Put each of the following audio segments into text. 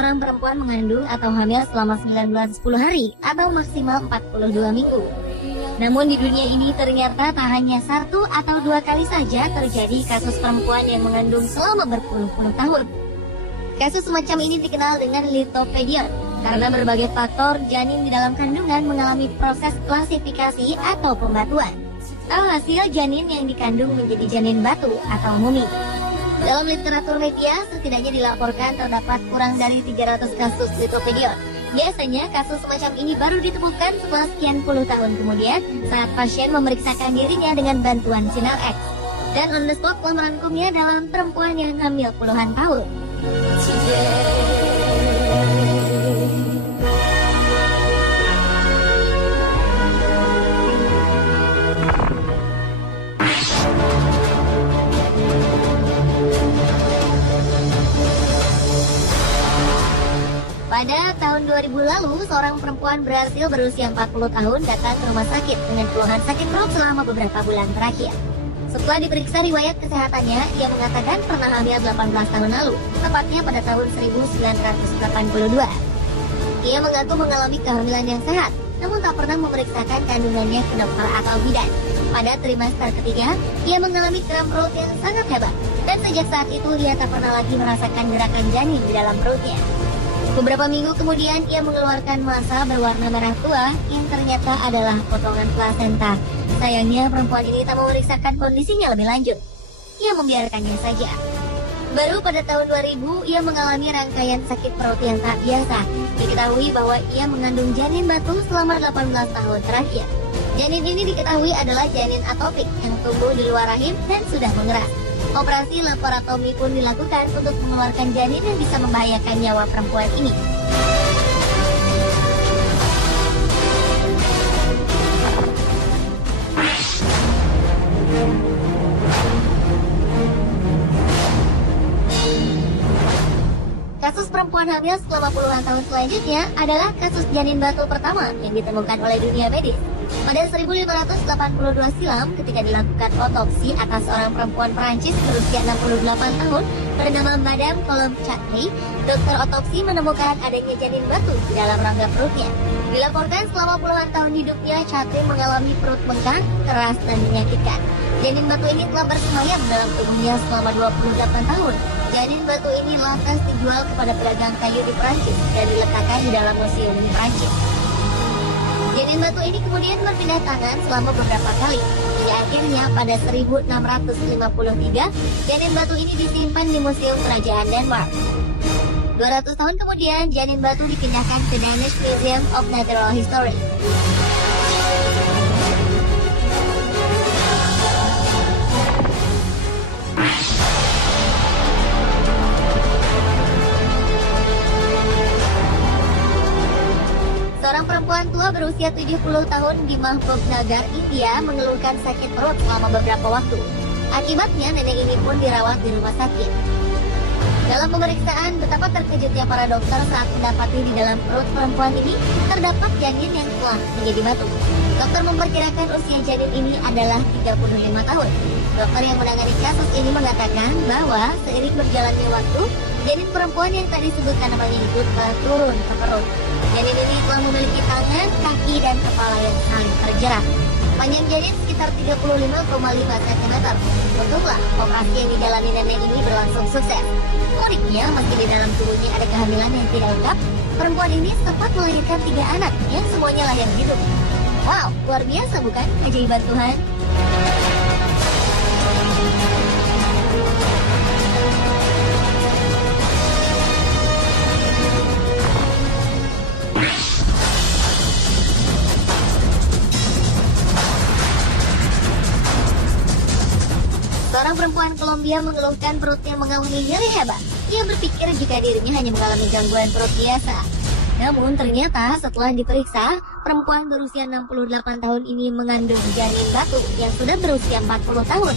seorang perempuan mengandung atau hamil selama 9 bulan 10 hari atau maksimal 42 minggu. Namun di dunia ini ternyata tak hanya 1 atau 2 kali saja terjadi kasus perempuan yang mengandung selama berpuluh-puluh tahun. Kasus semacam ini dikenal dengan lithopedion karena berbagai faktor janin di dalam kandungan mengalami proses klasifikasi atau pembatuan. Alhasil janin yang dikandung menjadi janin batu atau mumi. Dalam literatur media, setidaknya dilaporkan terdapat kurang dari 300 kasus lithopedion. Biasanya kasus semacam ini baru ditemukan setelah sekian puluh tahun kemudian saat pasien memeriksakan dirinya dengan bantuan sinar X. Dan on the spot telah merangkumnya dalam perempuan yang hamil puluhan tahun. Pada tahun 2000 lalu, seorang perempuan berhasil berusia 40 tahun datang ke rumah sakit dengan keluhan sakit perut selama beberapa bulan terakhir. Setelah diperiksa riwayat kesehatannya, ia mengatakan pernah hamil 18 tahun lalu, tepatnya pada tahun 1982. Ia mengaku mengalami kehamilan yang sehat, namun tak pernah memeriksakan kandungannya ke dokter atau bidan. Pada trimester ketiga, ia mengalami kram perut yang sangat hebat, dan sejak saat itu ia tak pernah lagi merasakan gerakan janin di dalam perutnya. Beberapa minggu kemudian, ia mengeluarkan massa berwarna merah tua yang ternyata adalah potongan plasenta. Sayangnya, perempuan ini tak memeriksakan kondisinya lebih lanjut. Ia membiarkannya saja. Baru pada tahun 2000, ia mengalami rangkaian sakit perut yang tak biasa. Diketahui bahwa ia mengandung janin batu selama 18 tahun terakhir. Janin ini diketahui adalah janin atopik yang tumbuh di luar rahim dan sudah mengeras. Operasi laparotomi pun dilakukan untuk mengeluarkan janin yang bisa membahayakan nyawa perempuan ini. Kasus perempuan hamil selama puluhan tahun selanjutnya adalah kasus janin batu pertama yang ditemukan oleh dunia medis. Pada 1582 silam, ketika dilakukan otopsi atas seorang perempuan Perancis berusia 68 tahun bernama Madame Colombe Châtry, dokter otopsi menemukan adanya janin batu di dalam rongga perutnya. Dilaporkan selama puluhan tahun hidupnya, Châtry mengalami perut bengkak, keras, dan menyakitkan. Janin batu ini telah bersemayam dalam tubuhnya selama 28 tahun. Janin batu ini lantas dijual kepada pedagang kayu di Perancis dan diletakkan di dalam museum di Perancis. Janin batu ini kemudian berpindah tangan selama beberapa kali. Hingga akhirnya pada 1653, janin batu ini disimpan di Museum Kerajaan Denmark. 200 tahun kemudian, janin batu dipindahkan ke Danish Museum of Natural History. Seorang perempuan tua berusia 70 tahun di Mahbubnagar, India mengeluhkan sakit perut selama beberapa waktu. Akibatnya nenek ini pun dirawat di rumah sakit. Dalam pemeriksaan, betapa terkejutnya para dokter saat mendapati di dalam perut perempuan ini terdapat janin yang telah menjadi batu. Dokter memperkirakan usia janin ini adalah 35 tahun. Dokter yang menangani kasus ini mengatakan bahwa seiring berjalannya waktu, janin perempuan yang tadi disebutkan namanya itu telah turun ke perut. Janin ini telah memiliki tangan, kaki, dan kepala yang saling terjerat. Panjang janin sekitar 35,5 cm. Untunglah operasi yang dijalani nenek ini berlangsung sukses. Uniknya, meski di dalam tubuhnya ada kehamilan yang tidak lengkap, perempuan ini sempat melahirkan 3 anak yang semuanya lahir hidup. Wow, luar biasa bukan keajaiban Tuhan? Seorang perempuan Kolombia mengeluhkan perutnya mengalami nyeri hebat. Ia berpikir jika dirinya hanya mengalami gangguan perut biasa. Namun ternyata setelah diperiksa, perempuan berusia 68 tahun ini mengandung janin batu yang sudah berusia 40 tahun.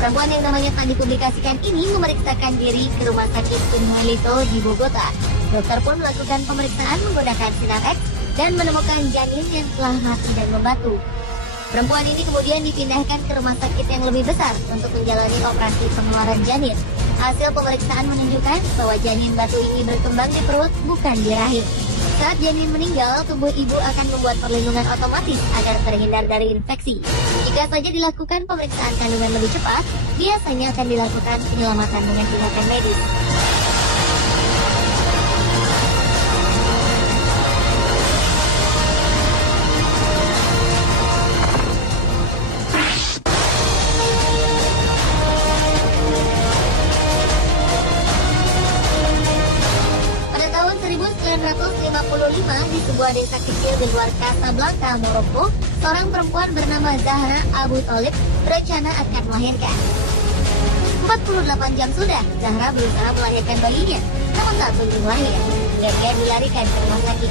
Perempuan yang namanya tak dipublikasikan ini memeriksakan diri ke rumah sakit Tunjuelito di Bogota. Dokter pun melakukan pemeriksaan menggunakan sinar X dan menemukan janin yang telah mati dan membatu. Perempuan ini kemudian dipindahkan ke rumah sakit yang lebih besar untuk menjalani operasi pengeluaran janin. Hasil pemeriksaan menunjukkan bahwa janin batu ini berkembang di perut, bukan di rahim. Saat janin meninggal, tubuh ibu akan membuat perlindungan otomatis agar terhindar dari infeksi. Jika saja dilakukan pemeriksaan kandungan lebih cepat, biasanya akan dilakukan penyelamatan dengan tindakan medis. Pada tahun 1955, di sebuah desa kecil di luar Casablanca, Maroko, seorang perempuan bernama Zahra Abu Tholib berencana akan melahirkan. 48 jam sudah, Zahra berusaha melahirkan bayinya, namun tak kunjung lahir, hingga dia dilarikan ke rumah sakit.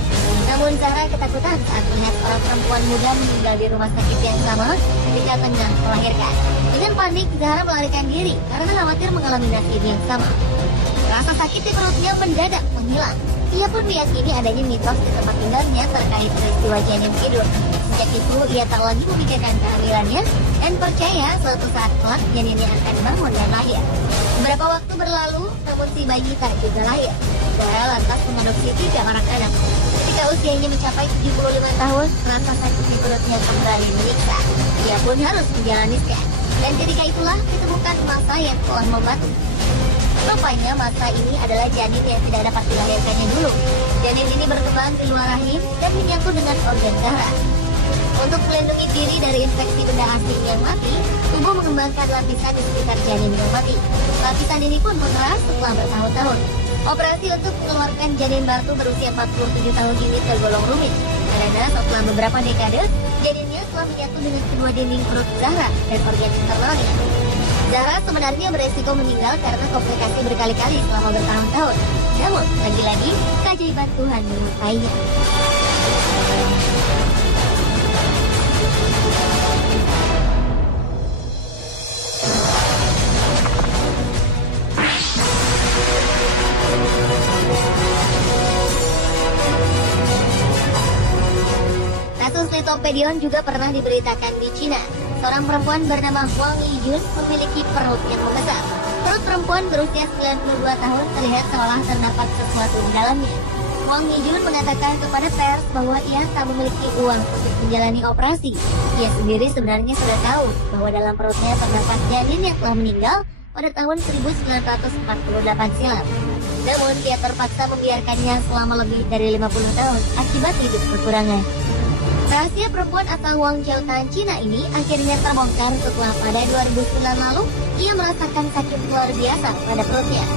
Namun Zahra ketakutan saat melihat seorang perempuan muda meninggal di rumah sakit yang sama ketika tengah melahirkan. Dengan panik, Zahra melarikan diri karena khawatir mengalami nasib yang sama. Rasa sakit di perutnya mendadak menghilang. Ia pun meyakini adanya mitos di tempat tinggalnya terkait peristiwa janin tidur. Sejak itu, ia tak lagi memikirkan kehamilannya dan percaya suatu saat kelak janinnya akan bangun dan lahir. Beberapa waktu berlalu, namun si bayi tak juga lahir. Zahra lantas mengadopsi 3 orang anak. Ketika usianya mencapai 75 tahun, rasa sakit di perutnya kembali menyiksa. Ia pun harus menjalaninya. Dan ketika itulah ditemukan masa yang telah membantu. Rupanya masa ini adalah janin yang tidak dapat dilahirkannya dulu. Janin ini berkembang di luar rahim dan menyatu dengan organ Zahra. Untuk melindungi diri dari infeksi benda asing yang mati, tubuh mengembangkan lapisan di sekitar janin yang mati. Lapisan ini pun mengeras setelah bertahun-tahun. Operasi untuk mengeluarkan janin batu berusia 47 tahun ini tergolong rumit, karena setelah beberapa dekade, janinnya telah menyatu dengan kedua dinding perut Zahra dan organ internalnya. Zahra sebenarnya beresiko meninggal karena komplikasi berkali-kali selama bertahun-tahun. Namun, lagi-lagi, keajaiban Tuhan menyertainya. Kasus litopedion juga pernah diberitakan di Cina. Seorang perempuan bernama Wang Yijun memiliki perut yang membesar. Perut perempuan berusia 92 tahun terlihat seolah terdapat sesuatu di dalamnya. Wang Yijun mengatakan kepada pers bahwa ia tak memiliki uang untuk menjalani operasi. Ia sendiri sebenarnya sudah tahu bahwa dalam perutnya terdapat janin yang telah meninggal pada tahun 1948 silam. Namun dia terpaksa membiarkannya selama lebih dari 50 tahun akibat hidup kekurangan. Rahasia perempuan asal Guangzhou, Cina ini akhirnya terbongkar setelah pada 2009 lalu ia merasakan sakit luar biasa pada perutnya.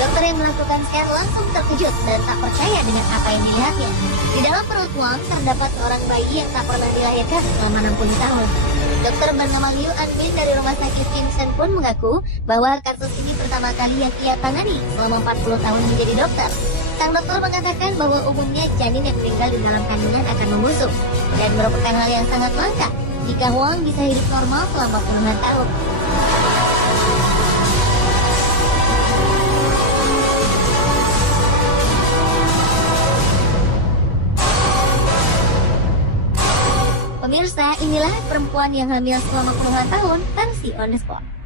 Dokter yang melakukan scan langsung terkejut dan tak percaya dengan apa yang dilihatnya. Di dalam perut Wang terdapat seorang bayi yang tak pernah dilahirkan selama 60 tahun. Dokter bernama Liu Anmin dari rumah sakit Vincent pun mengaku bahwa kasus ini pertama kali yang ia tangani selama 40 tahun menjadi dokter. Sang dokter mengatakan bahwa umumnya janin yang meninggal di dalam kandungan akan membusuk dan merupakan hal yang sangat langka jika Wang bisa hidup normal selama puluhan tahun. Pemirsa, inilah perempuan yang hamil selama puluhan tahun versi On The Spot.